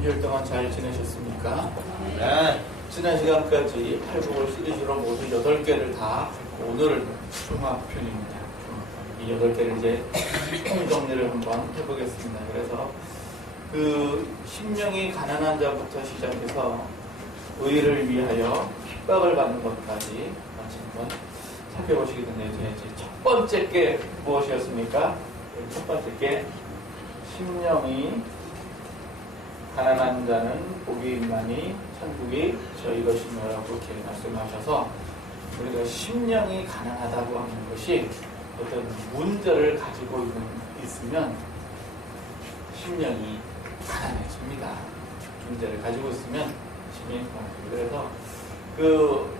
3개월 동안 잘 지내셨습니까? 네. 지난 시간까지 8국을 시리즈로 모두 8개를 다 오늘 종합편입니다. 이 8개를 이제 총정리를 한번 해보겠습니다. 그래서 그 심령이 가난한 자부터 시작해서 의를 위하여 핍박을 받는 것까지 같이 한번 살펴보시게 됐네요. 이제 첫 번째 게 무엇이었습니까? 첫 번째 게 심령이 가난한 자는 복이 있나니 천국이 저희 것이며라고 이렇게 말씀하셔서 우리가 심령이 가난하다고 하는 것이 어떤 문제를 가지고 있으면 심령이 가난해집니다. 문제를 가지고 있으면 심령이 가난해집니다. 그래서 그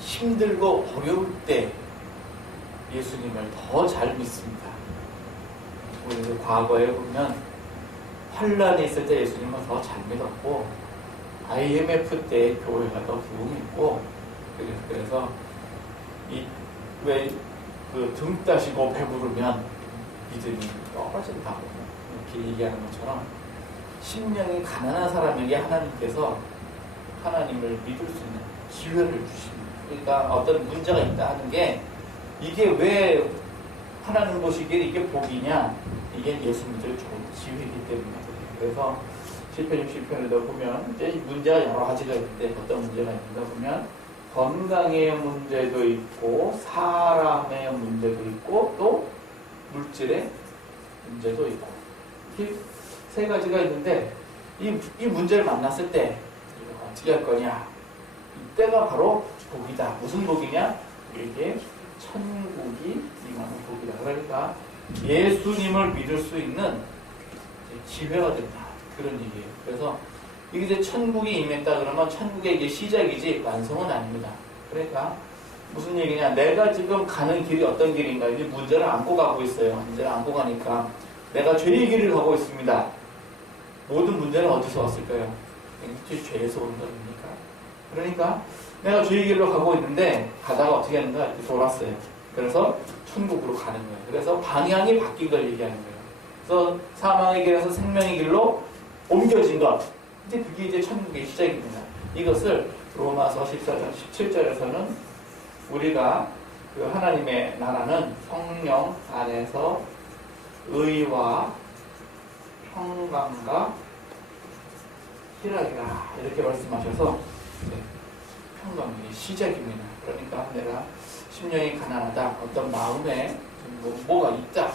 힘들고 어려울 때 예수님을 더 잘 믿습니다. 우리 과거에 보면 환란이 있을 때 예수님은 더 잘 믿었고 IMF 때 교회가 더 부흥했고 그래서 왜 그 등 따시고 배부르면 믿음이 떨어진다고 이렇게 얘기하는 것처럼 심령이 가난한 사람에게 하나님께서 하나님을 믿을 수 있는 기회를 주십니다. 그러니까 어떤 문제가 있다 하는 게 이게 왜 하나님 보시기에 이게 복이냐? 이게 예수 믿을 좋은 기회이기 때문이거든요. 그래서 시편 60편에도 보면 이제 문제가 여러 가지가 있는데 어떤 문제가 있는가 보면 건강의 문제도 있고 사람의 문제도 있고 또 물질의 문제도 있고 이렇게 세 가지가 있는데 이 문제를 만났을 때 어떻게 할 거냐? 이때가 바로 복이다. 무슨 복이냐? 이게 천국이 임하는 복이다. 그러니까 예수님을 믿을 수 있는 기회가 된다. 그런 얘기예요. 그래서 이게 이제 천국이 임했다 그러면 천국의 이게 시작이지 완성은 아닙니다. 그러니까 무슨 얘기냐? 내가 지금 가는 길이 어떤 길인가? 이제 문제를 안고 가고 있어요. 문제를 안고 가니까 내가 죄의 길을 가고 있습니다. 모든 문제는 어디서 왔을까요? 죄에서 온 겁니까? 그러니까 내가 죄의 길로 가고 있는데 가다가 어떻게 하는가? 이렇게 돌았어요. 그래서 천국으로 가는 거예요. 그래서 방향이 바뀐 걸 얘기하는 거예요. 그래서 사망의 길에서 생명의 길로 옮겨진 것. 근데 그게 이제 천국의 시작입니다. 이것을 로마서 14장 17절에서는 우리가 그 하나님의 나라는 성령 안에서 의와 평강과 희락이라 이렇게 말씀하셔서 평강의 시작입니다. 그러니까 내가 심령이 가난하다, 어떤 마음에 뭐가 있다,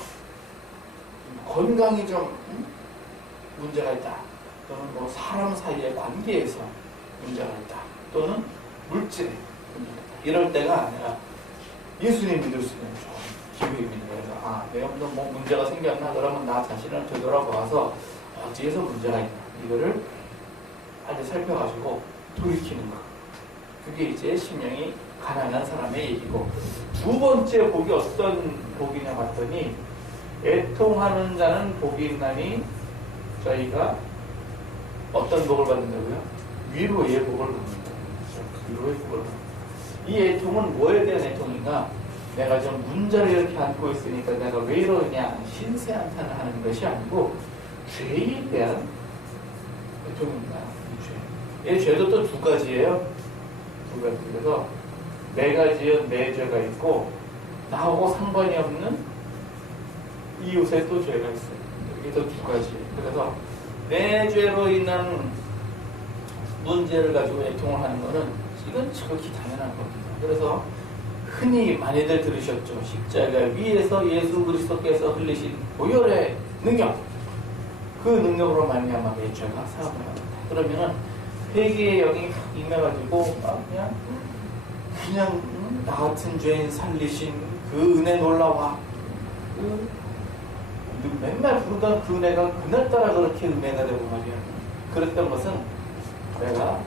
건강이 좀 문제가 있다, 또는 뭐 사람 사이의 관계에서 문제가 있다, 또는 물질에 문제가 있다. 이럴 때가 내가 예수님 믿을 수 있는 좋은 기회입니다. 그래서 내가 뭐 문제가 생겼나? 그러면 나 자신을 되돌아보아서 어디에서 문제가 있나? 이거를 아주 살펴가지고 돌이키는 것. 그게 이제 심령이 가난한 사람의 얘기고, 두 번째 복이 어떤 복이냐 봤더니 애통하는 자는 복이 있나니 저희가 어떤 복을 받는다고요? 위로의 복을 받는다. 위로의 복을 받는다. 이 애통은 뭐에 대한 애통인가? 내가 좀 문제를 이렇게 안고 있으니까 내가 왜 이러냐 신세한탄을 하는 것이 아니고 죄에 대한 애통입니다. 이 죄도 또 두 가지예요. 두 가지. 그래서 내가 지은 내 죄가 있고 나하고 상관이 없는 이웃의 또 죄가 있어요. 이게 또 두 가지예요. 그래서 내 죄로 인한 문제를 가지고 애통을 하는 것은 이건 지극히 당연한 겁니다. 그래서 흔히 많이들 들으셨죠. 십자가 위에서 예수 그리스도께서 흘리신 보혈의 능력, 그 능력으로 말미암아 내 죄가 사함을 합니다. 그러면은 회개의 영이 임해가지고 그냥 나 같은 죄인 살리신 그 은혜 놀라와, 맨날 부르던 그 은혜가 그날따라 그렇게 은혜가 되고 말이야. 그랬던 것은 내가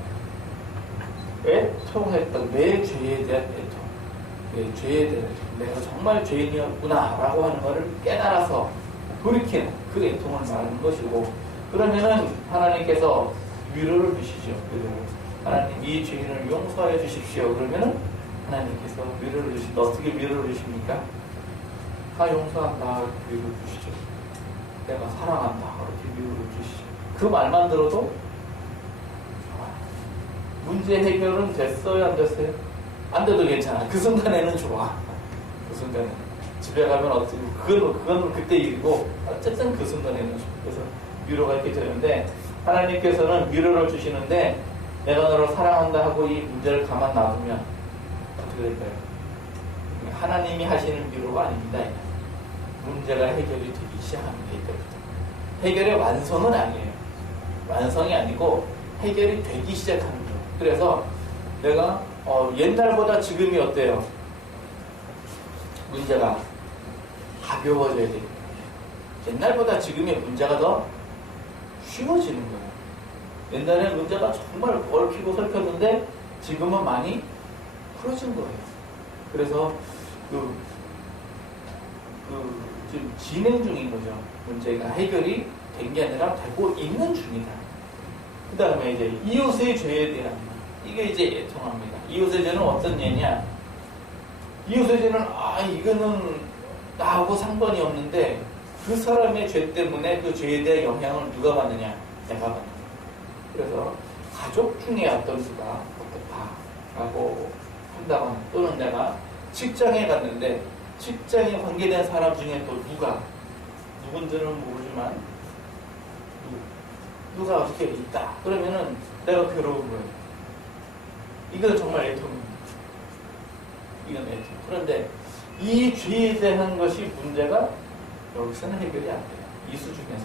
애통했던 내 죄에 대한 애통, 내 죄에 대한 내가 정말 죄인이었구나 라고 하는 것을 깨달아서 돌이키는 그 애통을 말하는 것이고, 그러면은 하나님께서 위로를 주시죠. 하나님 이 죄인을 용서해 주십시오. 그러면은 하나님께서 위로를 주시는데 어떻게 위로를 주십니까? 다 용서한다 위로 주시죠. 내가 사랑한다. 이렇게 위로를 주시죠. 그 말만 들어도 문제 해결은 됐어요, 안 됐어요? 안 돼도 괜찮아. 그 순간에는 좋아. 그 순간에 집에 가면 어떻게 그건 그때 일이고 어쨌든 그 순간에는 좋아. 그래서 위로가 이렇게 되는데 하나님께서는 위로를 주시는데 내가 너를 사랑한다 하고 이 문제를 가만 놔두면 어떻게 될까요? 하나님이 하시는 위로가 아닙니다. 문제가 해결이 되기 시작합니다. 이때부터. 해결의 완성은 아니에요. 완성이 아니고 해결이 되기 시작하는 거예요. 그래서 내가 옛날보다 지금이 어때요? 문제가 가벼워져야 됩니다. 옛날보다 지금의 문제가 더 쉬워지는 거예요. 옛날에 문제가 정말 얽히고 설켰는데 지금은 많이 풀어진 거예요. 그래서 지금 진행 중인 거죠. 문제가 해결이 된 게 아니라 되고 있는 중이다. 그 다음에 이제 이웃의 죄에 대한 이게 이제 애통합니다. 이웃의 죄는 어떤 예냐? 이웃의 죄는 이거는 나하고 상관이 없는데 그 사람의 죄 때문에 그 죄에 대한 영향을 누가 받느냐? 내가 받는 거예요. 그래서 가족 중에 어떤 수가 어떻다라고 한다거나 또는 내가 직장에 갔는데 직장에 관계된 사람 중에 또 누군지는 모르지만 누가 어떻게 있다. 그러면은 내가 괴로운 거예요. 이건 정말 애통입니다. 이건 애통. 그런데 이 죄에 대한 것이 문제가 여기서는 해결이 안 돼요. 이 수준에서.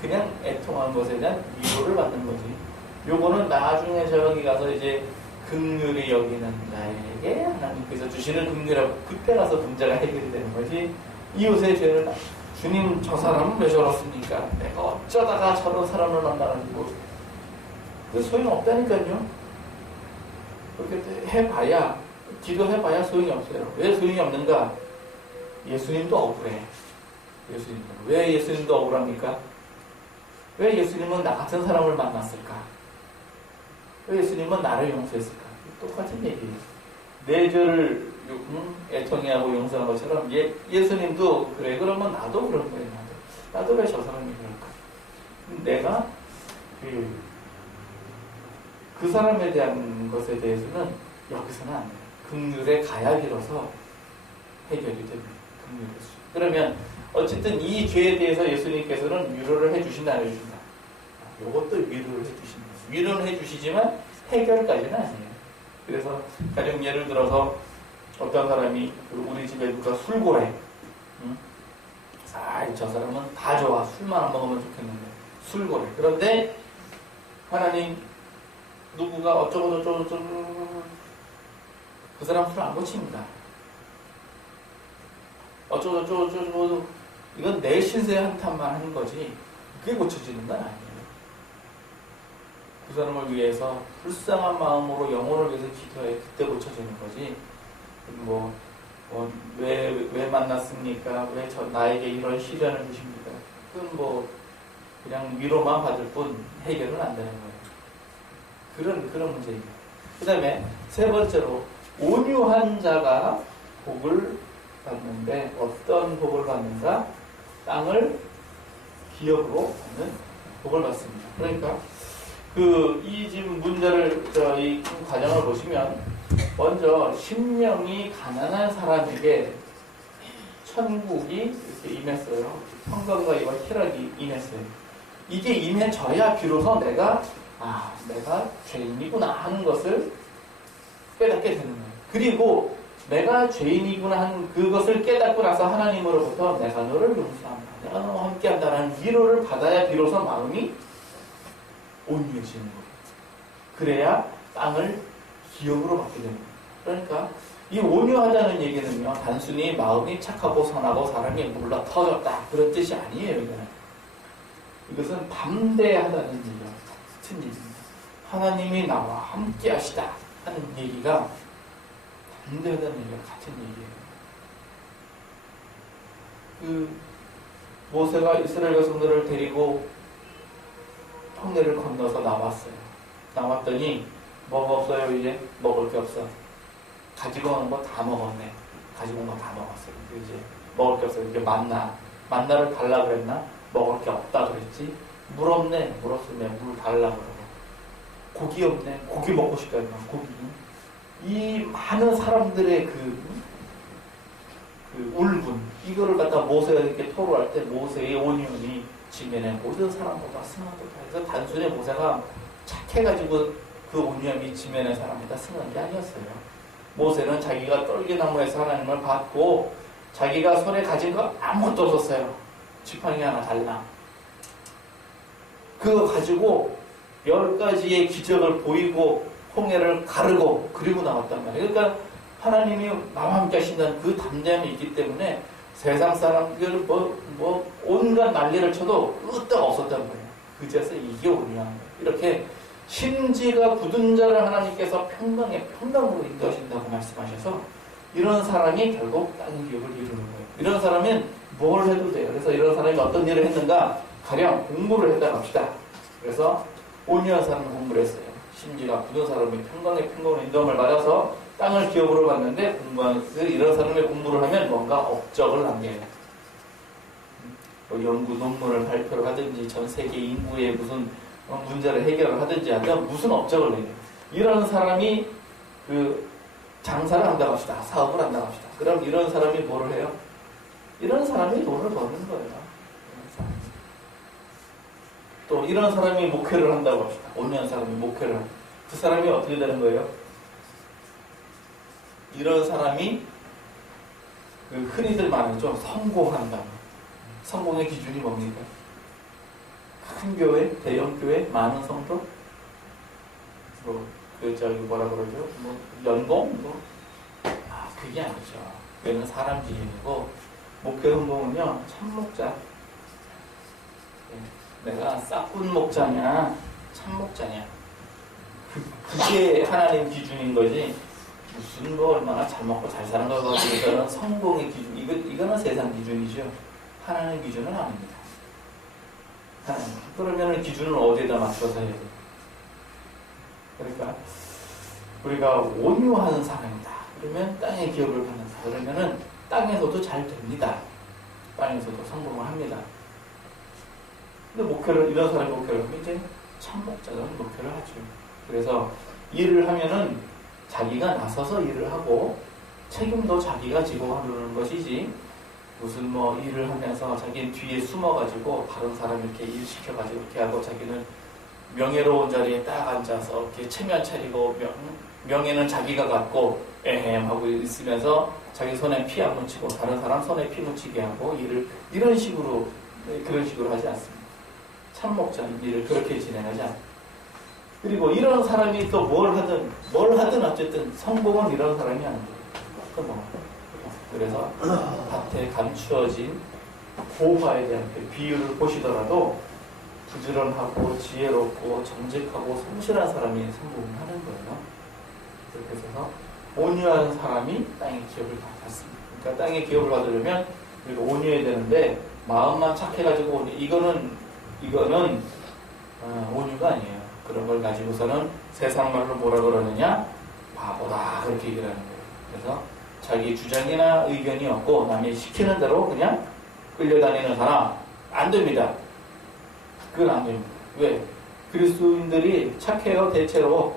그냥 애통한 것에 대한 위로를 받는 거지. 요거는 나중에 저기 가서 이제 긍휼히 여기는 자에게 하나님께서 주시는 긍휼하고 그때 가서 문제가 해결이 되는 거지. 이웃의 죄를 주님 저 사람은 왜 저렇습니까? 내가 어쩌다가 저런 사람을 만나가지고 그 소용없다니까요. 그렇게 해봐야 기도해봐야 소용이 없어요. 왜 소용이 없는가? 예수님도 억울해. 왜 예수님도 억울합니까? 왜 예수님은 나 같은 사람을 만났을까? 왜 예수님은 나를 용서했을까? 똑같은 얘기예요. 내 죄를 애통해하고 용서한 것처럼 예수님도 그래. 그러면 나도 그런 거예요. 나도 왜 저 사람이 그럴까? 내가 그 사람에 대한 것에 대해서는 여기서는 안 돼요. 긍휼의 가야기로서 해결이 됩니다. 긍휼로서. 그러면 어쨌든 이 죄에 대해서 예수님께서는 위로를 해주신다 안 해주신다? 이것도 위로를 해주신다. 위로는 해주시지만 해결까지는 아니에요. 그래서 가령 예를 들어서 어떤 사람이 우리 집에 누가 술고래. 저 사람은 다 좋아. 술만 안 먹으면 좋겠는데 술고래. 그런데 하나님 누구가 어쩌고 그 사람 술 안 고칩니다. 어쩌고 이건 내 신세 한탄만 하는 거지 그게 고쳐지는 건 아니에요. 그 사람을 위해서 불쌍한 마음으로 영혼을 위해서 기도해. 그때 고쳐지는 거지. 왜 만났습니까? 왜 나에게 이런 시련을 주십니까? 그건 그냥 위로만 받을 뿐 해결은 안 되는 거예요. 그런 문제입니다. 그 다음에 세 번째로 온유한 자가 복을 받는데 어떤 복을 받는가? 땅을 기업으로 받는 복을 받습니다. 그러니까 이 지금 문제를 이 과정을 보시면 먼저 심령이 가난한 사람에게 천국이 이렇게 임했어요. 평강과 이와 희락이 임했어요. 이게 임해져야 비로소 내가 죄인이구나 하는 것을 깨닫게 되는 거예요. 그리고 내가 죄인이구나 하는 그것을 깨닫고 나서 하나님으로부터 내가 너를 용서한다. 내가 너와 함께한다라는 위로를 받아야 비로소 마음이 온유해지는 거예요. 그래야 땅을 기업으로 받게 됩니다. 그러니까 이 온유하다는 얘기는요. 단순히 마음이 착하고 선하고 사람이 몰라 터졌다. 그런 뜻이 아니에요. 이것은 담대하다는 얘기가 같은 얘기입니다. 하나님이 나와 함께 하시다 하는 얘기가 담대하다는 얘기가 같은 얘기예요. 모세가 이스라엘 백성들을 데리고 홍해를 건너서 나왔더니 뭐가 없어요. 이제 먹을 게 없어. 가지고 오는 거 다 먹었네. 가지고 온 거 다 먹었어요. 이제 먹을 게 없어요. 이제 만나를 달라 그랬나? 먹을 게 없다 그랬지. 물 없네. 물 없으면 물 달라 그러고. 고기 없네. 고기 먹고 싶다. 고기. 이 많은 사람들의 그 울분, 이거를 갖다 모세에게 토로할 때 모세의 온유함이 지면에 모든 사람보다 승하도다 해서 단순히 모세가 착해가지고 그 온유함이 지면의 사람보다 승한 게 아니었어요. 모세는 자기가 떨기나무에서 하나님을 받고 자기가 손에 가진 거 아무것도 없었어요. 지팡이 하나 달랑. 그거 가지고 10가지의 기적을 보이고 홍해를 가르고 그리고 나왔단 말이에요. 그러니까 하나님이 나와 함께 하신다는 그 담대함이 있기 때문에 세상 사람들 온갖 난리를 쳐도 끄떡 없었단 말이에요. 그제서 이게 온유한 거예요. 이렇게 심지가 굳은 자를 하나님께서 평강으로 인도하신다고 말씀하셔서 이런 사람이 결국 땅의 기업을 이루는 거예요. 이런 사람은 뭘 해도 돼요. 그래서 이런 사람이 어떤 일을 했는가? 가령 공부를 했다 갑시다. 그래서 온유한 사람은 공부를 했어요. 심지가 굳은 사람이 평강으로 인도함을 받아서 땅을 기업으로 받는데 이런 사람의 공부를 하면 뭔가 업적을 남겨요. 연구 논문을 발표를 하든지 전 세계 인구의 무슨 문제를 해결을 하든지 하면 무슨 업적을 내요. 이런 사람이 그 장사를 한다고 합시다. 사업을 한다고 합시다. 그럼 이런 사람이 뭐를 해요? 이런 사람이 돈을 버는 거예요. 또 이런 사람이 목회를 한다고 합시다. 온유한 사람이 목회를 한다. 그 사람이 어떻게 되는 거예요? 이런 사람이 그 흔히들 말하죠. 성공한다. 성공의 기준이 뭡니까? 큰 교회, 대형 교회, 많은 성도, 뭐라 그러죠? 연봉, 그게 아니죠. 그게는 사람 기준이고 목회 헌봉은요, 참목자. 내가 싹군 목자냐, 참목자냐. 그게 하나님 기준인 거지. 무슨 얼마나 잘 먹고 잘 사는 거 가지고서는 성공의 기준, 이거는 세상 기준이죠. 하나님 기준은 아닙니다. 그러면 기준을 어디에다 맞춰서 해야 돼요? 그러니까 우리가 온유한 사람이다. 그러면 땅의 기업을 받는다. 그러면은 땅에서도 잘 됩니다. 땅에서도 성공을 합니다. 근데 이런 사람이 목회를 하면 이제 참목자는 목회를 하죠. 그래서 일을 하면은 자기가 나서서 일을 하고 책임도 자기가 지고 하는 것이지 무슨 일을 하면서 자기는 뒤에 숨어가지고 다른 사람 이렇게 일 시켜가지고 이렇게 하고 자기는 명예로운 자리에 딱 앉아서 이렇게 체면 차리고 명예는 자기가 갖고 에헴 하고 있으면서 자기 손에 피 안 묻히고 다른 사람 손에 피 묻히게 하고 일을 그런 식으로 하지 않습니다. 참목자는 일을 그렇게 진행하지 않습니다. 그리고 이런 사람이 또 뭘 하든 어쨌든 성공은 이런 사람이 아니에요. 그래서 밭에 감추어진 보화에 대한 그 비유를 보시더라도 부지런하고 지혜롭고 정직하고 성실한 사람이 성공하는 거예요. 그렇게 해서 온유한 사람이 땅의 기업을 받았습니다. 그러니까 땅의 기업을 받으려면 우리가 온유해야 되는데 마음만 착해가지고 이거는 온유가 아니에요. 그런 걸 가지고서는 세상 말로 뭐라 그러느냐? 바보다 그렇게 얘기를 하는 거예요. 그래서 자기 주장이나 의견이 없고 남이 시키는 대로 그냥 끌려다니는 사람 안 됩니다. 그건 안 됩니다. 왜? 그리스도인들이 착해요. 대체로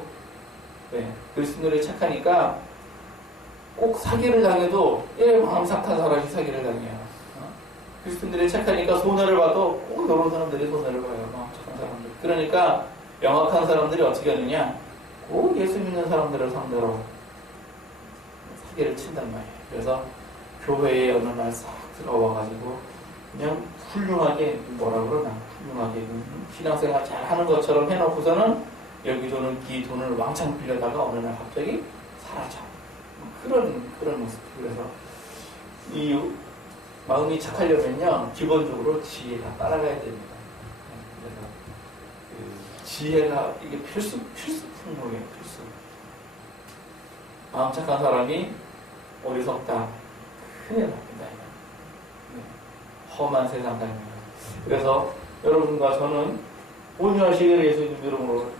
그리스도인들이 착하니까 꼭 사기를 당해도 마음 착한 사람이 사기를 당해요. 그리스도인들이 착하니까 손해를 봐도 꼭 이런 사람들이 손해를 봐요. 마음 착한 사람들. 그러니까 영악한 사람들이 어떻게 하느냐? 꼭 예수 믿는 사람들을 상대로 사기를 친단 말이에요. 그래서 교회에 어느 날 싹 들어와가지고 그냥 훌륭하게 훌륭하게 신앙생활 잘 하는 것처럼 해놓고서는 여기서는 이 돈을 왕창 빌려다가 어느 날 갑자기 사라져. 그런 모습. 그래서 이 마음이 착하려면요 기본적으로 지혜가 따라가야 됩니다. 그래서 지혜가 이게 필수 품목이에요. 필수. 마음 착한 사람이 어리석다. 큰일 납니다. 험한 세상 다닙니다. 그래서 여러분과 저는 온유하시기를 예수님 이름으로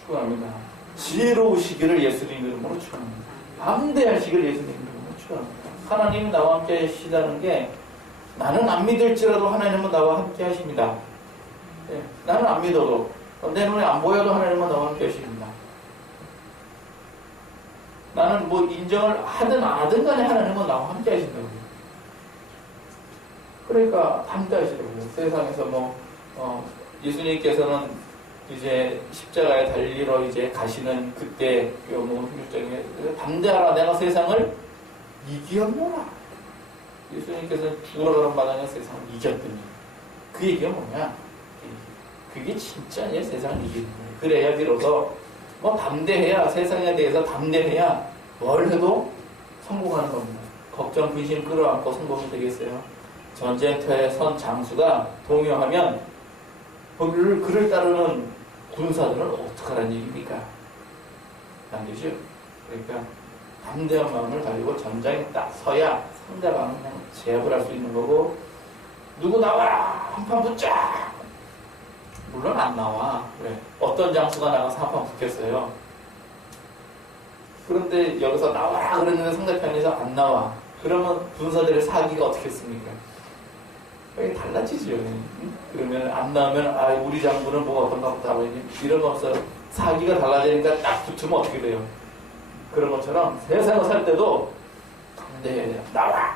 축원합니다. 지혜로우시기를 예수님 이름으로 축원합니다. 담대하시기를 예수님 이름으로 축원합니다. 하나님 나와 함께 하시다는 게 나는 안 믿을지라도 하나님은 나와 함께 하십니다. 예, 나는 안 믿어도 내 눈에 안 보여도 하나님은 나와 함께 하십니다. 나는 뭐 인정을 하든 안 하든 간에 하나님은 나와 함께 하신다고요. 그러니까 담대하시라고요. 세상에서 예수님께서는 이제 십자가에 달리러 이제 가시는 그때 훈육장에 담대하라 내가 세상을 이기었노라. 예수님께서는 죽으러 가는 마당에 세상을 이겼더니 그 얘기가 뭐냐? 그게 진짜 세상을 이기는 거예요. 그래야 비로소 담대해야 세상에 대해서 담대해야 뭘 해도 성공하는 겁니다. 걱정, 근심 끌어안고 성공이 되겠어요. 전쟁터에 선 장수가 동요하면 그를 따르는 군사들은 어떡하라는 얘기입니까? 안 되죠? 그러니까 담대한 마음을 가지고 전장에 딱 서야 상대방은 그냥 제압을 할 수 있는 거고 누구 나와라! 한판 붙자! 물론 안 나와. 왜? 어떤 장수가 나가서 한판 붙겠어요. 그런데 여기서 나와라 그랬는데 상대편에서 안 나와. 그러면 군사들의 사기가 어떻겠습니까? 이게 달라지죠. 그러면 안 나오면 우리 장군은 뭐가 어떤가 보다 이런 거 없어요. 사기가 달라지니까 딱 붙으면 어떻게 돼요? 그런 것처럼 세상을 살 때도 네, 나와!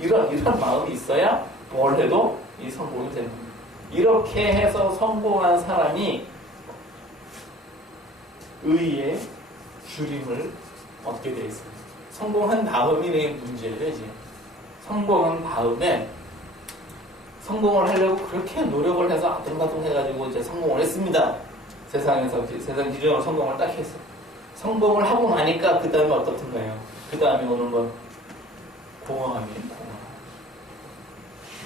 이런 마음이 있어야 뭘 해도 이 성공이 되는 겁니다. 이렇게 해서 성공한 사람이 의의 주림을 얻게 되어 있어요. 성공한 다음이 문제예요, 이제. 성공한 다음에 성공을 하려고 그렇게 노력을 해서 아둥바둥 해가지고 이제 성공을 했습니다. 세상 기준으로 성공을 딱 했어요. 성공을 하고 나니까 그 다음에 어떻던가요? 그 다음에 오는 건 공허함이에요.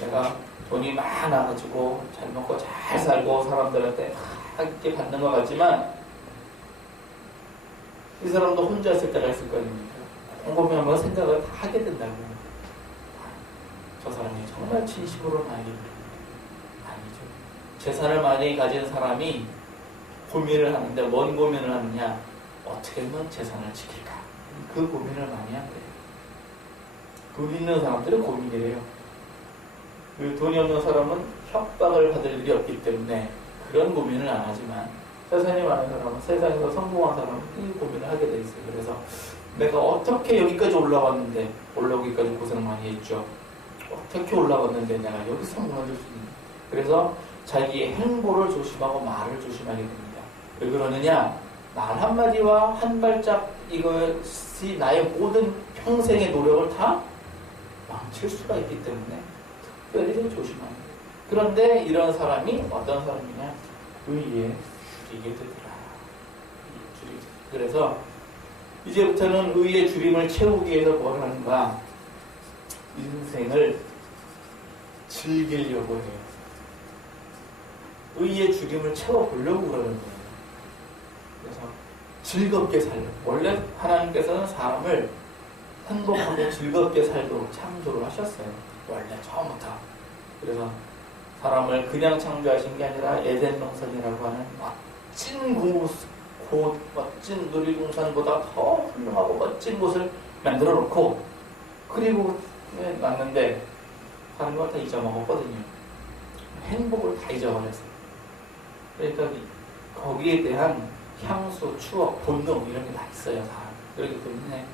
내가 돈이 많아가지고 잘 먹고 잘 살고 사람들한테 함께 받는 것 같지만 이 사람도 혼자 있을 때가 있을 거 아닙니까? 곰곰이 한번 생각을 다 하게 된다고. 저 사람이 정말 진심으로 나에게 아니죠. 재산을 많이 가진 사람이 고민을 하는데 뭔 고민을 하느냐? 어떻게 하면 재산을 지킬까? 그 고민을 많이 한대요. 돈 있는 사람들은 고민이래요. 그 돈이 없는 사람은 협박을 받을 일이 없기 때문에 그런 고민을 안 하지만 세상에 많은 사람은 세상에서 성공한 사람은 이 고민을 하게 돼 있어요. 그래서 내가 어떻게 여기까지 올라왔는데 올라오기까지 고생을 많이 했죠. 어떻게 올라왔는데 내가 여기 성공할 수 있는. 그래서 자기의 행보를 조심하고 말을 조심하게 됩니다. 왜 그러느냐? 말 한마디와 한 발짝 이것이 나의 모든 평생의 노력을 다 망칠 수가 있기 때문에 특별히 조심합니다. 그런데 이런 사람이 어떤 사람이냐? 의에 줄이게 되더라. 그래서 이제부터는 의의 줄임을 채우기 위해서 뭘 하는가? 인생을 즐기려고 해요. 의의 줄임을 채워보려고 그러는 거예요. 그래서 즐겁게 살려고. 원래 하나님께서는 사람을 행복하고 즐겁게 살도록 창조를 하셨어요. 원래 처음부터. 그래서 사람을 그냥 창조하신 게 아니라 에덴 동산이라고 하는 멋진 곳, 멋진 놀이동산보다 더 훌륭하고 멋진 곳을 만들어 놓고 그리고 놨는데 다른 걸 다 잊어먹었거든요. 행복을 다 잊어버렸어요. 그러니까 거기에 대한 향수, 추억, 본능 이런 게 다 있어요. 다. 그렇기 때문에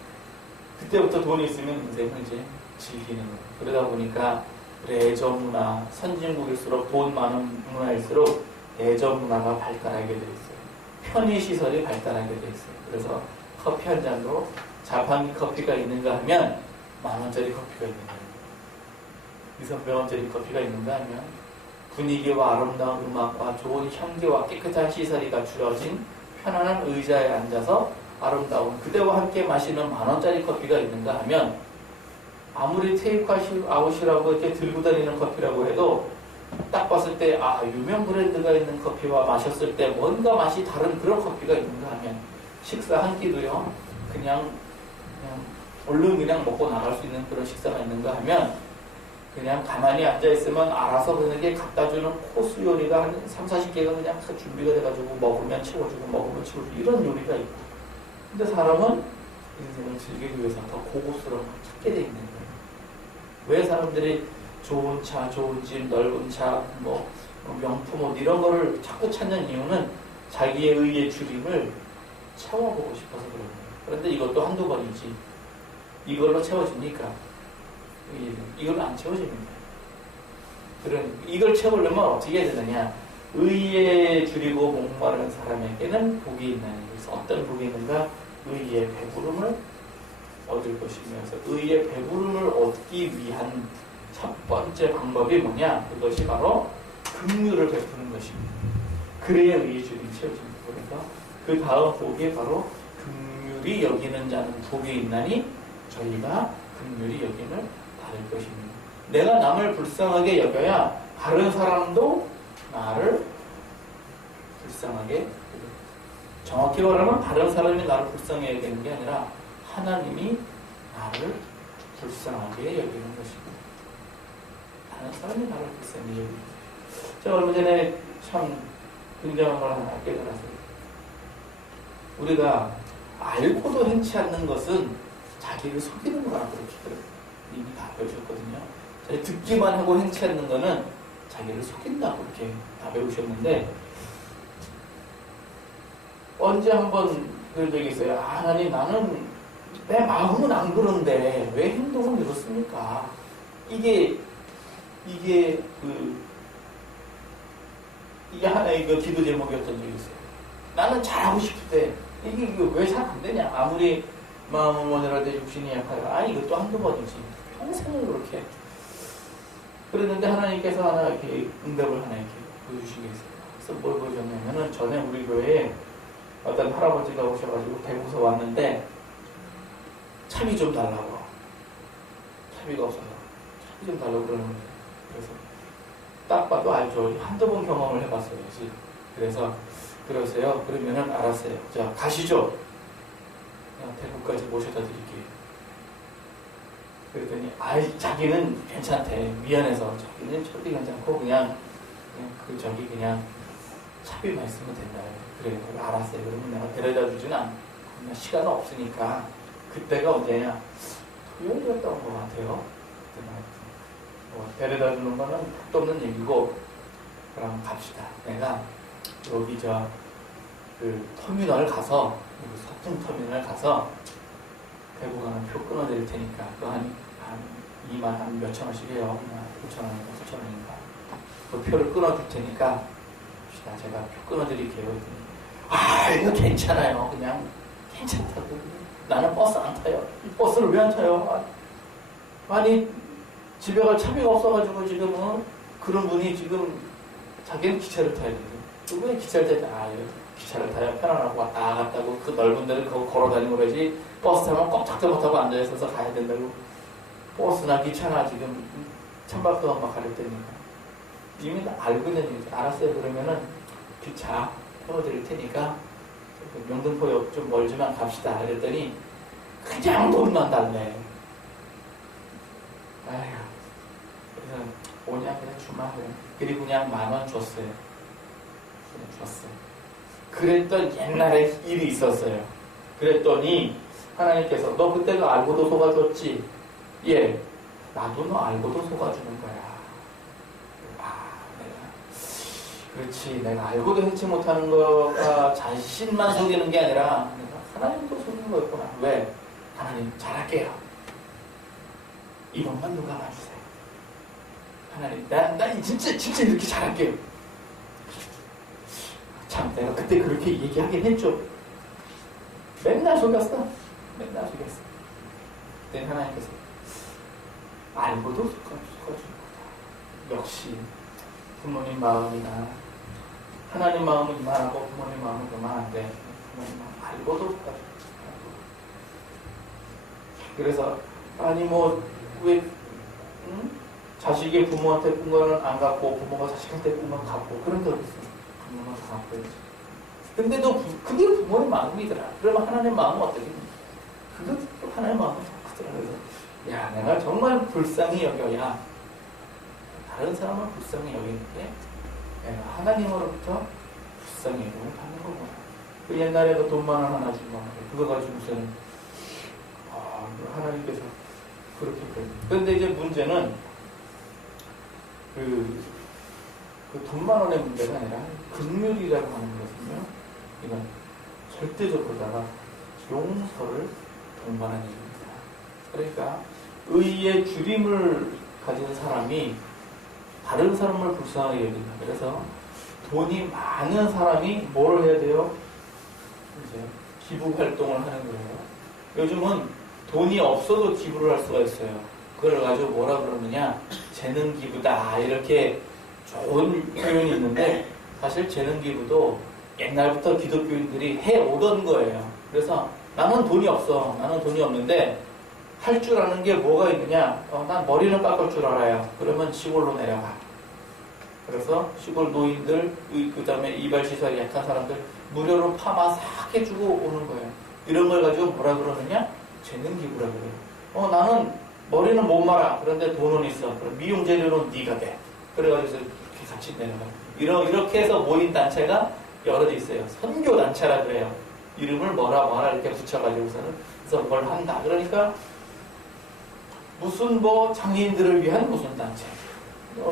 그때부터 돈이 있으면 인생을 이제 즐기는 거예요. 그러다 보니까 레저 문화, 선진국일수록 돈 많은 문화일수록 레저 문화가 발달하게 돼 있어요. 편의시설이 발달하게 돼 있어요. 그래서 커피 한 잔으로 자판기 커피가 있는가 하면 10,000원짜리 커피가 있는 거예요. 200~300원짜리 커피가 있는가 하면 분위기와 아름다운 음악과 좋은 향기와 깨끗한 시설이 갖추어진 편안한 의자에 앉아서 아름다운 그대와 함께 마시는 10,000원짜리 커피가 있는가 하면 아무리 테이크아웃이라고 이렇게 들고 다니는 커피라고 해도 딱 봤을 때 유명 브랜드가 있는 커피와 마셨을 때 뭔가 맛이 다른 그런 커피가 있는가 하면 식사 한 끼도요 그냥 얼른 그냥 먹고 나갈 수 있는 그런 식사가 있는가 하면 그냥 가만히 앉아있으면 알아서 그에게 갖다주는 코스 요리가 한 30~40개가 그냥 준비가 돼가지고 먹으면 채워주고 먹으면 채워주고 이런 요리가 있고 근데 사람은 인생을 즐기기 위해서 더 고급스러운 걸 찾게 돼 있는 거예요. 왜 사람들이 좋은 차, 좋은 집, 넓은 차, 명품 옷 이런 거를 자꾸 찾는 이유는 자기의 의의 주림을 채워보고 싶어서 그런 거예요. 그런데 이것도 한두 번이지. 이걸로 채워집니까? 이걸로 안 채워집니다. 이걸 채우려면 어떻게 해야 되느냐? 의에 줄이고 목마른 사람에게는 복이 있나니. 그래서 어떤 복이 있는가? 의의 배부름을 얻을 것이며, 의의 배부름을 얻기 위한 첫 번째 방법이 뭐냐? 그것이 바로 긍휼을 베푸는 것입니다. 그래야 의의 줄임이 채워집니다. 그래서 그 다음 복이 바로 긍휼이 여기는 자는 복이 있나니 저희가 긍휼이 여김을 받을 것입니다. 내가 남을 불쌍하게 여겨야 다른 사람도 나를 불쌍하게, 정확히 말하면 다른 사람이 나를 불쌍하게 여기는 게 아니라 하나님이 나를 불쌍하게 여기는 것입니다. 다른 사람이 나를 불쌍하게 여기는 것입니다. 제가 얼마 전에 참 굉장한 걸 하나 깨달았어요. 우리가 알고도 행치 않는 것은 자기를 속이는 거라고 그렇게 이미 다 배우셨거든요. 듣기만 하고 행치 않는 거는 자기를 속인다고 이렇게 다 배우셨는데, 언제 한번 그런 적이 있어요. 하나님, 나는 내 마음은 안 그런데 왜 행동은 이렇습니까? 이게 하나의 그 기도 제목이었던 적이 있어요. 나는 잘하고 싶은데 이게 왜 잘 안 되냐? 아무리 마음은 원활하되 육신이 약하다. 이것도 한두 번이지. 평생을 그렇게. 그랬는데 하나님께서 하나 이렇게 응답을 하나 이렇게 보여주시겠어요. 그래서 뭘 보여줬냐면은, 전에 우리 교회에 어떤 할아버지가 오셔가지고 대구서 왔는데 차비 좀 달라고. 차비가 없어서 차비 좀 달라고 그러는 거예요. 그래서 딱 봐도 알죠. 한두 번 경험을 해봤어요. 그래서 그러세요. 그러면은 알았어요. 자, 가시죠. 그냥 대구까지 모셔다 드릴게요. 그랬더니 자기는 괜찮대. 미안해서 자기는 절대 괜찮고 그냥 차비만 있으면 된다. 그래, 알았어요. 그러면 내가 데려다 주진 않고 시간 없으니까. 그때가 언제냐? 토요일이었던 것 같아요. 데려다 주는 거는 택도 없는 얘기고, 그럼 갑시다. 내가 여기 터미널 가서, 서풍 터미널 가서 대구 가는 표 끊어드릴 테니까 그거 한 2만 한 몇천 원씩 해요. 5천 원인가 9천 원인가. 그 표를 끊어줄 테니까 제가 표 끊어드릴게요. 이거 괜찮아요. 그냥 괜찮다고. 나는 버스 안 타요. 이 버스를 왜 안 타요? 아니 집에 갈 차비가 없어가지고 지금은 그런 분이 지금 자기는 기차를 타야 되는데 누구는 기차를 타야 돼? 기차를 타야 편안하고 왔다 갔다고 그 넓은 데를 걸어 다니고 그러지 버스 타면 꼼짝도 못하고 앉아있어서 가야 된다고. 버스나 기차나 지금 천박 동안 막 가릴 때니까 이미 알고 있는 얘기죠. 알았어요. 그러면은 기차 태워드릴 테니까 명등포역 좀 멀지만 갑시다. 그랬더니 그냥 돈만 달래. 그래서 오냐 그냥 주마 그래. 그리고 그냥 10,000원 줬어요. 그냥 줬어요. 그랬던 옛날에 일이 있었어요. 그랬더니 하나님께서 너 그때가 알고도 속아줬지? 예. 나도 너 알고도 속아주는 거야. 그렇지. 내가 알고도 해치 못하는 거가 자신만 속이는 게 아니라 하나님도 속이는 거였구나. 왜? 하나님 잘할게요. 이번만 누가 봐주세요. 하나님 나 진짜 이렇게 잘할게요. 참 내가 그때 그렇게 얘기하긴 했죠. 맨날 속였어. 그때 하나님께서 알고도 속아주는 거다. 역시 부모님 마음이나 하나님 마음은 이만하고 부모님 마음은 그만한데 부모님 마음 알고도 속아주는 거다. 그래서 왜 자식이 부모한테 꾼 거는 안 갖고 부모가 자식한테 꾼 건 갖고 그런 적 있어요. 부모가 다 갖고 있지. 근데 그게 부모의 마음이더라. 그러면 하나님의 마음은 어떻게 됩니까? 그것도 하나님의 마음은 크더라. 그래서 내가 정말 불쌍히 여겨야 다른 사람을 불쌍히 여기는데 내가 하나님으로부터 불쌍히 여김을 받는 거구나. 그 옛날에도 돈 10,000원 하나 주고 그거 가지고서는 하나님께서 그렇게 그런데 이제 문제는 그 돈만 원의 문제가 아니라 긍휼이라고 하는 것은요, 이건 절대적으로다가 용서를 동반하는 얘기입니다. 그러니까 의의 주림을 가진 사람이 다른 사람을 불쌍하게 여긴다. 그래서 돈이 많은 사람이 뭘 해야 돼요? 이제 기부 활동을 하는 거예요. 요즘은 돈이 없어도 기부를 할 수가 있어요. 그걸 가지고 뭐라 그러느냐, 재능 기부다, 이렇게 좋은 표현이 있는데, 사실 재능 기부도 옛날부터 기독교인들이 해오던 거예요. 그래서 나는 돈이 없어, 나는 돈이 없는데 할 줄 아는 게 뭐가 있느냐, 난 머리는 깎을 줄 알아요. 그러면 시골로 내려가. 그래서 시골 노인들, 그 다음에 이발시설이 약한 사람들 무료로 파마 싹 해주고 오는 거예요. 이런 걸 가지고 뭐라 그러느냐, 재능 기부라 그래요. 나는 머리는 못 말아. 그런데 돈은 있어. 그럼 미용 재료는 네가 돼. 그래가지고 이렇게 같이 내려가. 이렇게 해서 모인 단체가 여러 개 있어요. 선교 단체라 그래요. 이름을 뭐라 이렇게 붙여가지고서는 그래서 뭘 한다. 그러니까 무슨 뭐 장애인들을 위한 무슨 단체,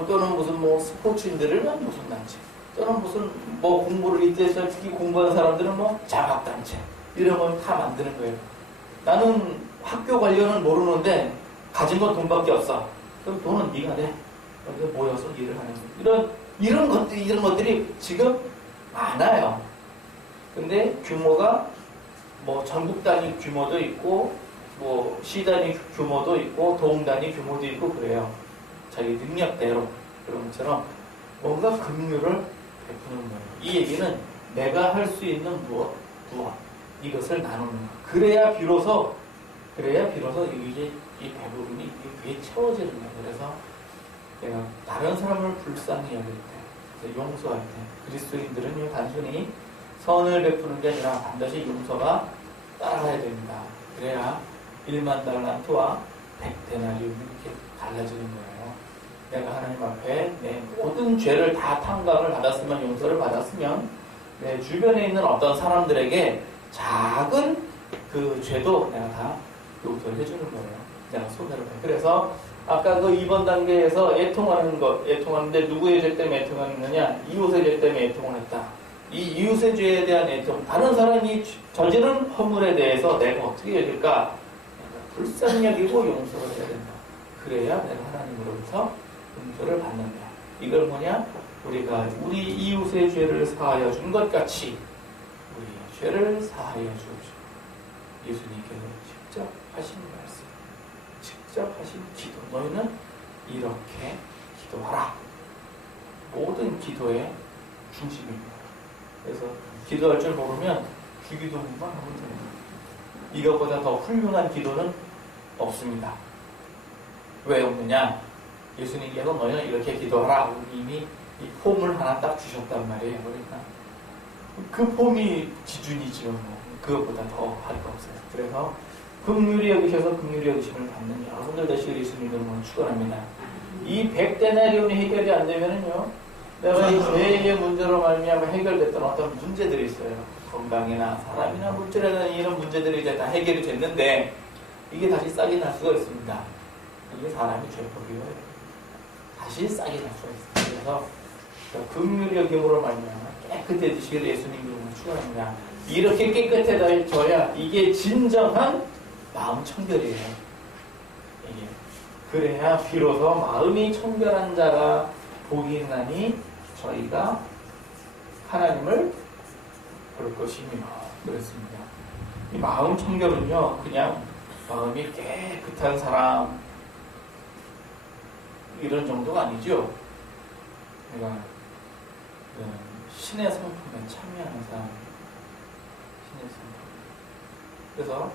또는 무슨 뭐 스포츠인들을 위한 무슨 단체, 또는 무슨 뭐 공부를 이때서 특히 공부하는 사람들은 뭐 자각 단체, 이런 걸 다 만드는 거예요. 나는 학교 관련은 모르는데 가진 건 돈밖에 없어. 그럼 돈은 네가 내. 그래서 모여서 일을 하는 거예요. 이런 것들이 지금 많아요. 근데 규모가 뭐 전국 단위 규모도 있고, 뭐 시 단위 규모도 있고, 동 단위 규모도 있고 그래요. 자기 능력대로. 그런 것처럼 뭔가 긍휼을 베푸는 거예요. 이 얘기는 내가 할 수 있는 무엇 이것을 나누는 거예요. 그래야 비로소 이게 이 배부름이 귀에 채워지는 거예요. 그래서 내가 다른 사람을 불쌍히 여길 때, 용서할 때, 그리스도인들은요, 단순히 선을 베푸는 게 아니라 반드시 용서가 따라가야 됩니다. 그래야 1만 달란트와 100데나리온이 이렇게 달라지는 거예요. 내가 하나님 앞에 내 모든 죄를 다 탕감을 받았으면, 용서를 받았으면, 내 주변에 있는 어떤 사람들에게 작은 그 죄도 내가 다 용서를 해주는 거예요. 내가 손해를 봐요. 그래서 아까 그 2번 단계에서 애통하는데 누구의 죄 때문에 애통하느냐? 이웃의 죄 때문에 애통을 했다. 이 이웃의 죄에 대한 애통, 다른 사람이 저지른 허물에 대해서 내가 어떻게 여길까? 불쌍히 여기고 용서를 해야 된다. 그래야 내가 하나님으로부터 용서를 받는다. 이걸 뭐냐? 우리가 우리 이웃의 죄를 사하여 준 것 같이 우리의 죄를 사하여 주옵시고. 예수님께서 직접 하신 말씀, 직접 하신 기도, 너희는 이렇게 기도하라. 모든 기도의 중심입니다. 그래서 기도할 줄 모르면 주기도문만 하면 됩니다. 이것보다 더 훌륭한 기도는 없습니다. 왜 없느냐? 예수님께서 너희는 이렇게 기도하라. 이미 이 폼을 하나 딱 주셨단 말이에요. 그러니까 그 폼이 기준이죠. 그것보다 더 할 거 없어요. 그래서 긍휼히 여기셔서 긍휼히 여기심을 받는 여러분들 되시길 예수님으로 축원합니다. 이 100데나리온이 해결이 안 되면은요, 내가 이 죄의 문제로 말미암아 해결됐던 어떤 문제들이 있어요. 건강이나 사람이나 물질이나 이런 문제들이 이제 다 해결이 됐는데 이게 다시 싹이 날 수가 있습니다. 이게 사람이 죄법이에요. 다시 싹이 날 수가 있습니다. 그래서 긍휼히 여김으로 말미암아 깨끗해지시길 예수님으로 축원합니다. 이렇게 깨끗해져야 이게 진정한 마음 청결이에요. 이게. 그래야 비로소 마음이 청결한 자가 복이 있나니 저희가 하나님을 볼 것이며 그랬습니다. 이 마음 청결은요, 그냥 마음이 깨끗한 사람 이런 정도가 아니죠. 그러니까 신의 성품에 참여하는 사람, 신의 성품. 그래서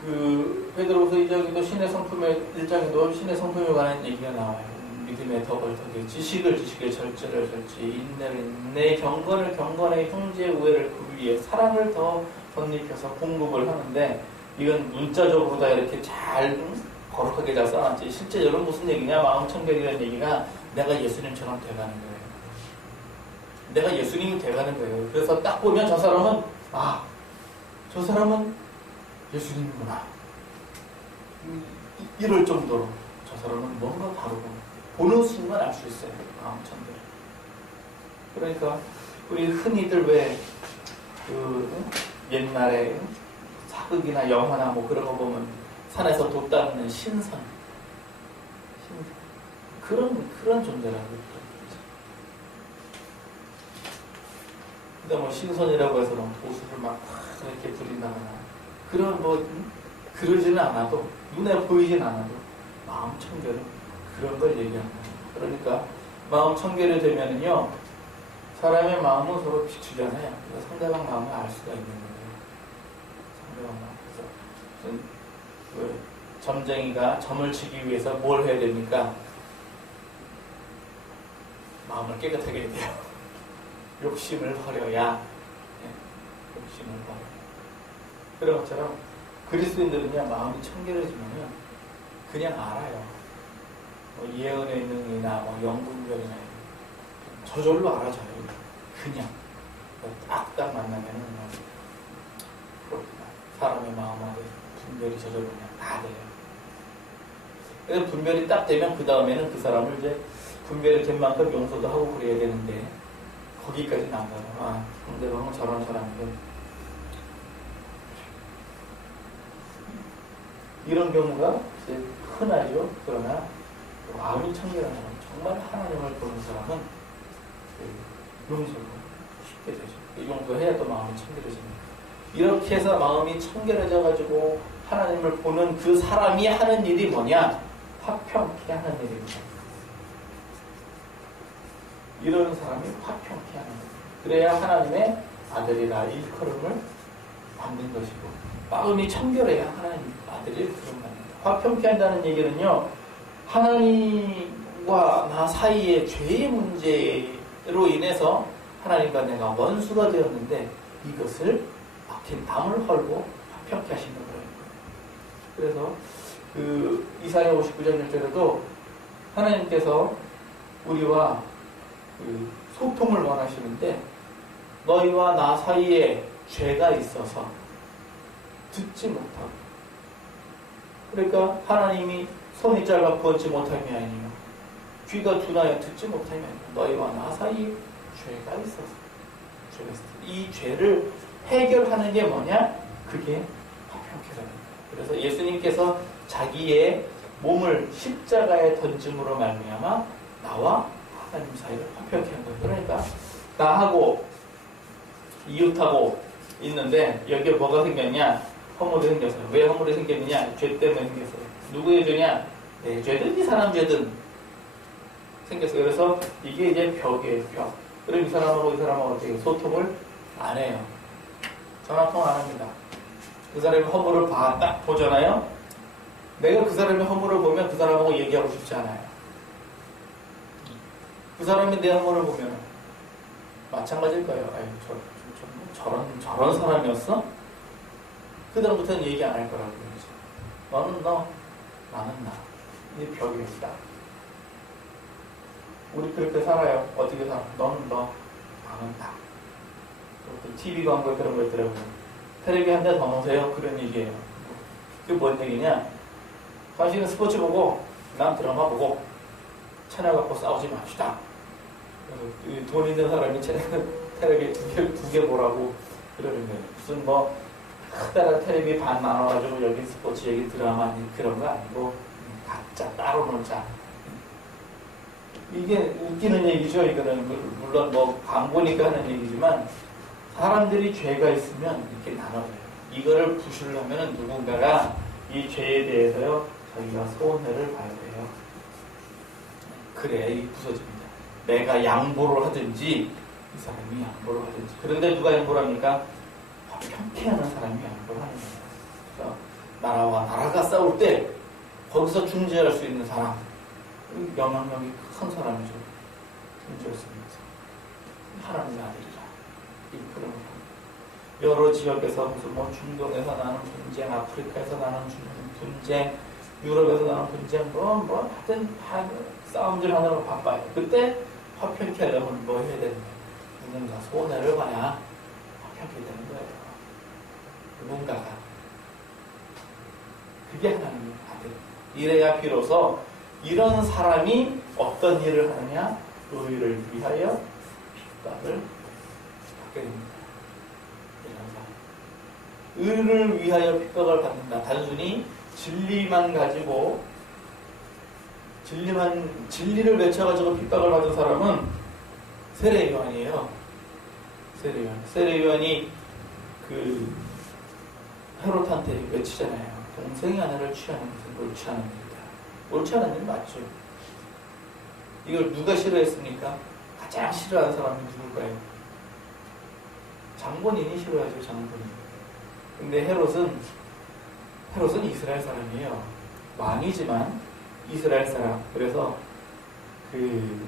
그 베드로후서 2장에도 신의 성품의 1장에도 신의 성품에 관한 얘기가 나와요. 믿음의 덕을 덕에, 지식을 절제를 절제, 인내를 인내, 경건을 경건에, 형제 우애를 그 위에, 사랑을 더 덧입혀서 공급을 하는데, 이건 문자적으로 다 이렇게 잘 거룩하게 잘 써놨지. 실제적으로 무슨 얘기냐? 마음 청결이라는 얘기가 내가 예수님처럼 돼가는 거예요. 내가 예수님이 돼가는 거예요. 그래서 딱 보면 저 사람은 저 사람은 예수님이구나. 이럴 정도로 저 사람은 뭔가 다르고 보는 순간 알 수 있어요. 마음 청결. 그러니까 우리 흔히들 왜 옛날에 사극이나 영화나 뭐 그런 거 보면 산에서 돛 닦는 신선 그런 존재라고. 근데 뭐 신선이라고 해서 보수를 막 이렇게 부린다거나 그런 그러지는 않아도 눈에 보이진 않아도 마음 청결은 그런 걸 얘기하는 거예요. 그러니까 마음 청결이 되면은요 사람의 마음은 서로 비추잖아요. 그래서 상대방 마음을 알 수가 있는 거예요. 상대방 마음. 그래서 점쟁이가 점을 치기 위해서 뭘 해야 됩니까? 마음을 깨끗하게 해야 돼요. 욕심을 버려야. 욕심을 버려. 그런 것처럼 그리스도인들은요 마음이 청결해지면은 그냥 알아요. 뭐 예언의 능이나 뭐 영분별이나 저절로 알아져요. 그냥 딱딱 만나면은 그렇구나. 사람의 마음하고 분별이 저절로 그냥 다 돼요. 그래서 분별이 딱 되면 그 다음에는 그 사람을 이제 분별이 된 만큼 용서도 하고 그래야 되는데 거기까지는 안 가요. 아, 상대방은 저런 사람인데 이런 경우가 이제 흔하죠. 그러나 마음이 청결한 사람, 정말 하나님을 보는 사람은 용서가 쉽게 되죠. 용서해야 또 마음이 청결해집니다. 이렇게 해서 마음이 청결해져가지고 하나님을 보는 그 사람이 하는 일이 뭐냐? 화평케 하는 일입니다. 이런 사람이 화평케 하는 일. 그래야 하나님의 아들이라 일컬음을 받는 것이고 마음이 청결해야 하나님 아들이 일컬음을 받는 거예요. 화평케 한다는 얘기는요. 하나님과 나 사이의 죄의 문제로 인해서 하나님과 내가 원수가 되었는데 이것을 막힌 담을 헐고 화평케 하시는 거예요. 그래서 이사야 59장 1절에도 하나님께서 우리와 소통을 원하시는데 너희와 나 사이에 죄가 있어서 듣지 못하고 그러니까 하나님이 손이 짧아 구원치 못함이 아니요 귀가 둔하여 듣지 못함이 아니요 너희와 나 사이에 죄가 있어서 이 죄를 해결하는 게 뭐냐? 그게 화평케라는 거예요. 그래서 예수님께서 자기의 몸을 십자가에 던짐으로 말미암아 나와 하나님 사이를 화평케 한 거예요. 그러니까 나하고 이웃하고 있는데 여기에 뭐가 생겼냐? 허물이 생겼어요. 왜 허물이 생겼느냐? 죄 때문에 생겼어요. 누구의 죄냐? 내 죄든 이 사람 죄든 생겼어요. 그래서 이게 이제 벽이에요. 벽. 그럼 이 사람하고 이 사람하고 어떻게 소통을 안 해요. 전화통화 안 합니다. 그 사람의 허물을 딱 보잖아요. 내가 그 사람의 허물을 보면 그 사람하고 얘기하고 싶지 않아요. 그 사람이 내 허물을 보면 마찬가지일 거예요. 아유, 저런 사람이었어? 그 다음부터는 얘기 안 할 거라고 그러지. 너는 너, 나는 나. 이 벽이 있다. 우리 그렇게 살아요. 어떻게 살아? 너는 너, 나는 나. TV 광고 그런 거 있더라고요. 테레비 한 대 더 넣으세요. 그런 얘기예요. 그게 뭔 얘기냐? 당신은 스포츠 보고 난 드라마 보고 채널 갖고 싸우지 맙시다. 돈 있는 사람이 테레비 두 개 보라고 그러는 거예요. 무슨 뭐 크다란 테레비 반 나눠가지고 여기 스포츠 얘기 드라마 그런 거 아니고 각자 따로 놀자. 이게 웃기는 얘기죠. 이거는 물론 뭐 광고니까 하는 얘기지만 사람들이 죄가 있으면 이렇게 나눠져요. 이거를 부수려면 누군가가 이 죄에 대해서요 자기가 손해를 봐야 돼요. 그래야 이 부서집니다. 내가 양보를 하든지 이 사람이 양보를 하든지. 그런데 누가 양보를 합니까? 화평케 하는 사람이 양보를 하는 거예요. 그래서 나라와 나라가 싸울 때 거기서 중재할 수 있는 사람, 영향력이 큰 사람이죠. 중재할 수 있는 사람. 하나님의 아들이라. 그런 여러 지역에서 무슨 뭐 중동에서 나는 분쟁, 아프리카에서 나는 분쟁, 유럽에서 나는 분쟁, 뭐 하여튼 다 싸움질 하느라고 바빠요. 그때 화평케 하려면 뭐 해야 되는 거예요? 누군가 손해를 봐야 화평케 되는 거예요. 누군가가. 그게 하나님의 아들. 이래야 비로소 이런 사람이 어떤 일을 하느냐? 의를 위하여 핍박을 받게 됩니다. 의를 위하여 핍박을 받는다. 단순히 진리만 가지고 진리를 외쳐가지고 핍박을 받은 사람은 세례 요한이에요. 세례 요한이 그 헤롯한테 외치잖아요. 동생의 아내를 취하는 것은 옳지 않은 일이다. 옳지 않은 일 맞죠. 이걸 누가 싫어했습니까? 가장 싫어하는 사람이 누굴까요? 장본인이 싫어하죠. 장본인. 근데 헤롯은 이스라엘 사람이에요. 왕이지만 이스라엘 사람. 그래서 그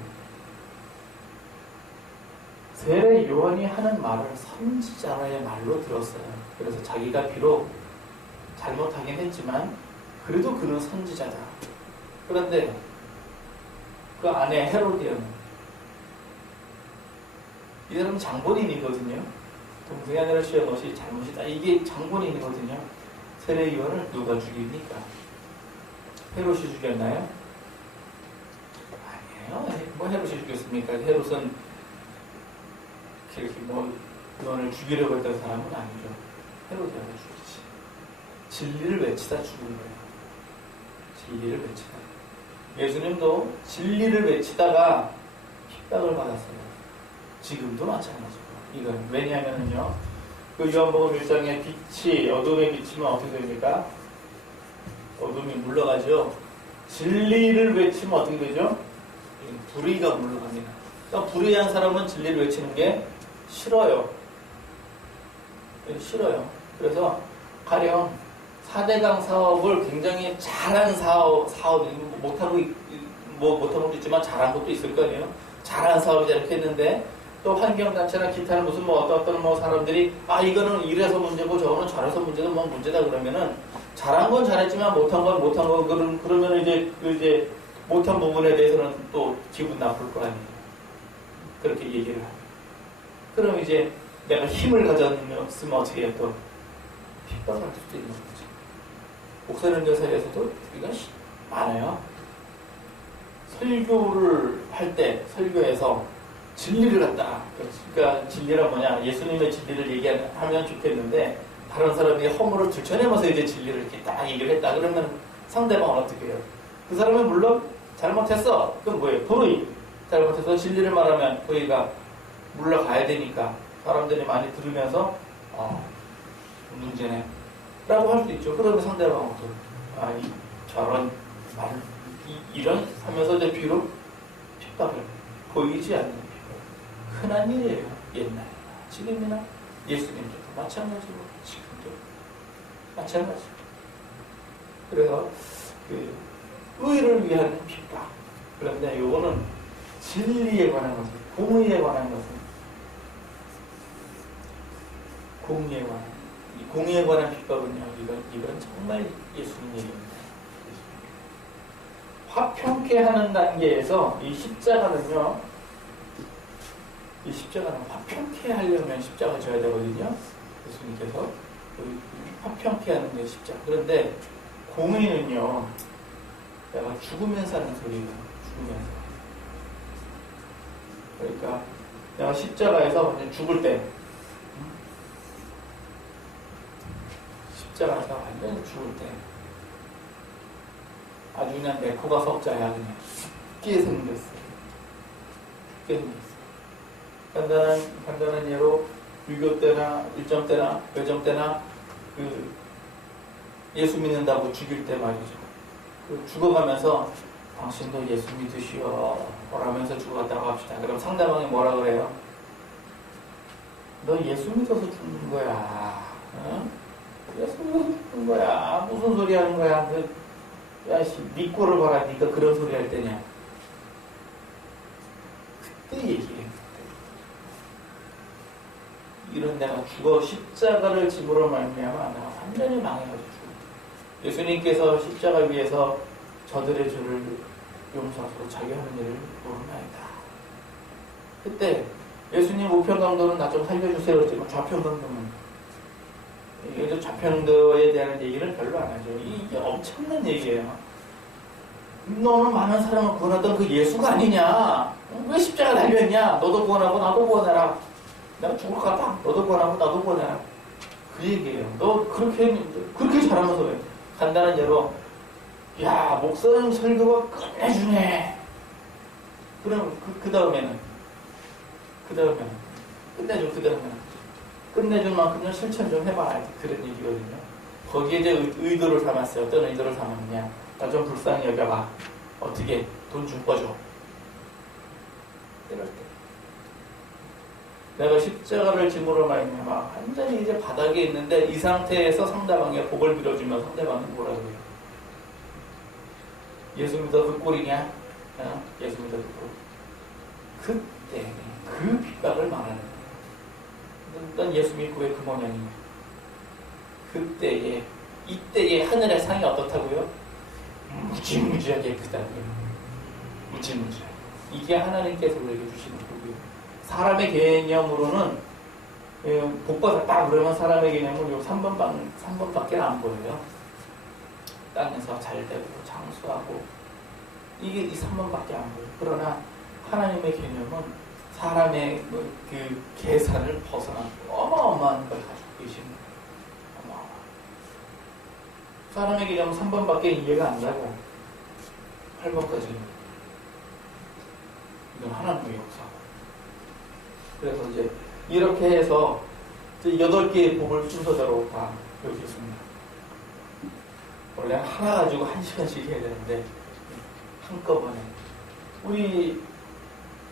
세례 요한이 하는 말을 선지자의 말로 들었어요. 그래서 자기가 비록 잘못하긴 했지만 그래도 그는 선지자다. 그런데 그 아내 헤로디언, 이 사람은 장본인이거든요. 동생의 아내를 취한 것이 잘못이다. 이게 장본인이거든요. 세례 요한을 누가 죽입니까? 헤롯이 죽였나요? 아니에요. 뭐 헤롯이 죽였습니까? 헤롯은 이렇게 뭐 요한을 죽이려고 했던 사람은 아니죠. 헤롯이라고 죽이지. 진리를 외치다 죽은 거예요. 진리를 외치다. 예수님도 진리를 외치다가 핍박을 받았어요. 지금도 마찬가지고. 이건 왜냐하면요, 그 요한복음 1장에 빛이 어둠에 비치면 어떻게 됩니까? 어둠이 물러가죠. 진리를 외치면 어떻게 되죠? 불의가 물러갑니다. 그러니까 불의한 사람은 진리를 외치는 게 싫어요. 싫어요. 그래서 가령 4대강 사업을 굉장히 잘한 사업이 못하고 것도 있지만 잘한 것도 있을 거 아니에요. 잘한 사업이 이렇게 했는데 또 환경단체나 기타는 무슨 어떤 사람들이 이거는 이래서 문제고 저거는 저래서 문제다 문제다 그러면은 잘한 건 잘했지만 못한 건 못한 거 그러면 이제 못한 부분에 대해서는 또 기분 나쁠 거 아니에요. 그렇게 얘기를 하고. 그럼 이제 내가 힘을 가졌으면 어떻게 해요? 또 핍박을 할 수도 있는 거죠. 목사님들 사이에서도 이건 많아요. 설교를 할 때 설교에서 진리를 갖다, 그러니까 진리란 뭐냐, 예수님의 진리를 얘기하면 좋겠는데 다른 사람이 허물을 들춰내면서 이제 진리를 이렇게 딱 얘기를 했다 그러면 상대방은 어떻게 해요? 그 사람은 물론 잘못했어. 그럼 뭐예요? 불의. 잘못해서 진리를 말하면 그이가 물러가야 되니까 사람들이 많이 들으면서 문제네 라고 할 수 있죠. 그러면 상대방은 저런 말 이런 하면서 이제 비록 핍박을 보이지 않는 핍박. 흔한 일이에요. 옛날이나 지금이나 예수님도 마찬가지고 지금도 마찬가지. 그래서 그 의를 위한 핍박. 그런데 요거는 진리에 관한 것은, 공의에 관한 것은, 공의에 관한 핍박은요, 이건 정말 예수님 얘기입니다. 화평케 하는 단계에서 이 십자가는 화평케 하려면 십자가 져야 되거든요. 예수님께서 화평케 하는 게 십자가. 그런데 공의는요, 내가 죽으면서 하는 소리예요. 죽으면서. 그러니까 내가 십자가에서 죽을 때, 십자가에서 완전히 죽을 때 아주 그냥 내 코가 석자야. 그냥 죽게 생겼어. 간단한 예로 유교 때나 일정 때나 외정 때나 그 예수 믿는다고 죽일 때 말이죠. 그 죽어가면서 당신도 예수 믿으시오 라면서 죽어갔다고 합시다. 그럼 상대방이 뭐라 그래요? 너 예수 믿어서 죽는 거야. 응? 예수 믿어서 죽는 거야. 무슨 소리 하는 거야? 야씨, 네 꼴을 봐라. 네가 그런 소리 할 때냐. 그때 얘기해. 이런 내가 죽어 십자가를 짐으로 말미암아 내가 완전히 망해가지고 예수님께서 십자가 위에서 저들의 죄를 용서하시고 자기 하는 일을 모르나이다. 그때 예수님 우편강도는 나 좀 살려주세요. 그랬지만 좌편강도는 좌편강도에 대한 얘기를 별로 안 하죠. 이게 엄청난 얘기예요. 너는 많은 사람을 구원하던 그 예수가 아니냐? 왜 십자가 달렸냐? 너도 구원하고 나도 구원해라. 내가 죽을 것 같아. 너도 구원하고 나도 구원해라. 그 얘기예요. 너 그렇게 잘하면서 왜? 간단한 예로, 야, 목사님 설교가 끝내주네. 그럼 그 다음에는 끝내준 만큼은 실천 좀 해봐. 그런 얘기거든요. 거기에 이제 의도를 담았어요. 어떤 의도를 담았느냐? 나 좀 불쌍히 여겨봐. 어떻게 돈 좀 꺼줘. 이럴 때 내가 십자가를 짐으로 말미암아 완전히 이제 바닥에 있는데 이 상태에서 상대방의 복을 빌어주면 상대방은 뭐라 그래요? 예수 믿어 그 꼴이냐? 예수 믿어 그 꼴. 그때 그 핍박을 말하는 거예요. 넌 예수 믿고 왜 그 모양이냐? 이때의 하늘의 상이 어떻다고요? 무지무지하게 크다고요. 무지무지하게. 이게 하나님께서 우리에게 주시는 복이에요. 사람의 개념으로는 복받았다 그러면 사람의 개념은 요 3번밖에 안 보여요. 땅에서 잘 되고 장수하고 이게 이 3번밖에 안 보여요. 그러나 하나님의 개념은 사람의 그 계산을 벗어난 어마어마한 걸 가지고 계시는 거예요. 사람의 개념은 3번밖에 이해가 안 가고 8번까지는 이건 하나님의 역사. 그래서 이제 이렇게 해서 이제 8개의 복을 순서대로 다 배우겠습니다. 원래 하나 가지고 1시간씩 해야 되는데 한꺼번에 우리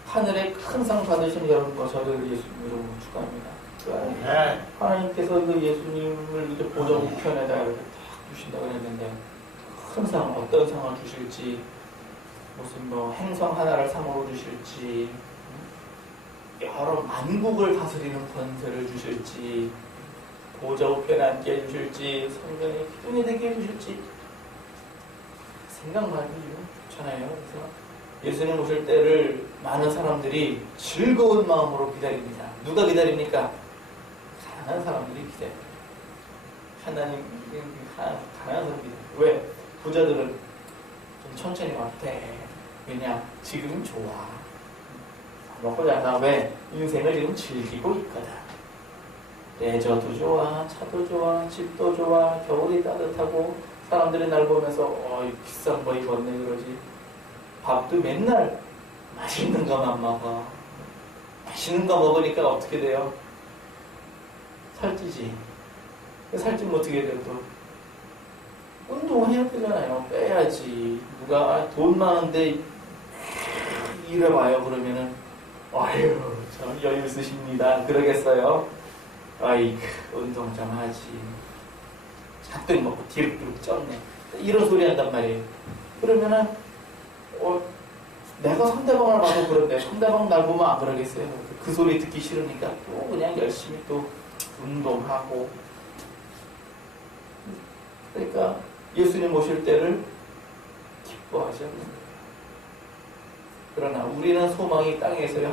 하늘에 큰 상 받으신 여러분과 저를 예수님 이름으로 축하합니다. 네. 하나님께서 그 예수님을 이제 보좌 우편에다 이렇게 딱 주신다고 했는데 큰 상, 어떤 상을 주실지, 무슨 뭐 행성 하나를 상으로 주실지, 여러 만국을 다스리는 권세를 주실지, 보좌 우편에 앉게 해주실지, 성경의 기둥이 되게 해주실지 생각만 해도 좋잖아요. 그래서 예수님 오실 때를 많은 사람들이 즐거운 마음으로 기다립니다. 누가 기다립니까? 가난한 사람들이 기다려요. 하나님, 가난한 사람들이 기다려요. 왜? 부자들은 좀 천천히 와도 돼. 왜냐? 지금은 좋아. 먹고 자나 왜? 인생을 지금 즐기고 있거든. 레저도 좋아, 차도 좋아, 집도 좋아, 겨울이 따뜻하고 사람들이 날 보면서 비싼 거 입었네 그러지. 밥도 맨날 맛있는 거만 먹어. 맛있는 거 먹으니까 어떻게 돼요? 살찌지. 살찌면 어떻게 돼요? 또 운동해야 되잖아요. 빼야지. 누가 돈 많은데 일해봐요 그러면은 아유 참 여유 있으십니다 그러겠어요? 아이고 운동 좀 하지. 잔뜩 먹고 뒤룩뒤룩 쪘네. 이런 소리 한단 말이에요. 그러면은 내가 상대방을 봐도 그런데 상대방 날 보면 안 그러겠어요? 그 소리 듣기 싫으니까 또 그냥 열심히 또 운동하고. 그러니까 예수님 오실 때를 기뻐하죠. 그러나 우리는 소망이 땅에서요,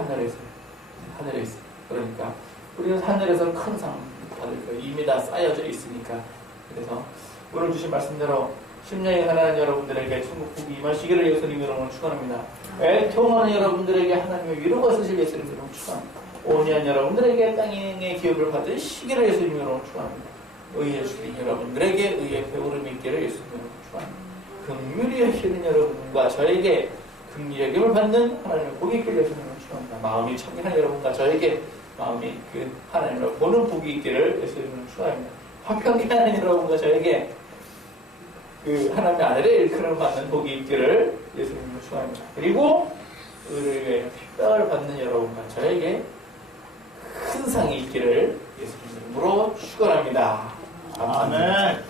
하늘에 있어요. 그러니까 우리는 하늘에서 큰 상 받을 거예요. 이미 다 쌓여져 있으니까. 그래서 오늘 주신 말씀대로 심령이 가난한 여러분들에게 천국 복이 임하시기를 예수님 이름으로 축원합니다. 애통하는 여러분들에게 하나님의 위로가 있으실 예수님 이름으로 축원합니다. 온유한 여러분들에게 땅의 기업을 받으시기를 예수님 이름으로 축원합니다. 의에 주인 여러분들에게 의의 배우름이 있기를 예수님 이름으로 축원합니다. 긍휼히 여기는 여러분과 저에게 긍휼히 여김을 받는 하나님의 복이 있기를 예수님 이름으로 축원합니다. 마음이 청결한 여러분과 저에게 마음이 그 하나님을 보는 복이 있기를 예수님 이름으로 축원합니다. 화평케 하는 여러분과 저에게 그 하나님의 아들의 일컬음을 받는 복이 있기를 예수님으로 축원합니다. 그리고 의를 위해 핍박을 받는 여러분과 저에게 큰 상이 있기를 예수님 이름으로 축원합니다. 아멘.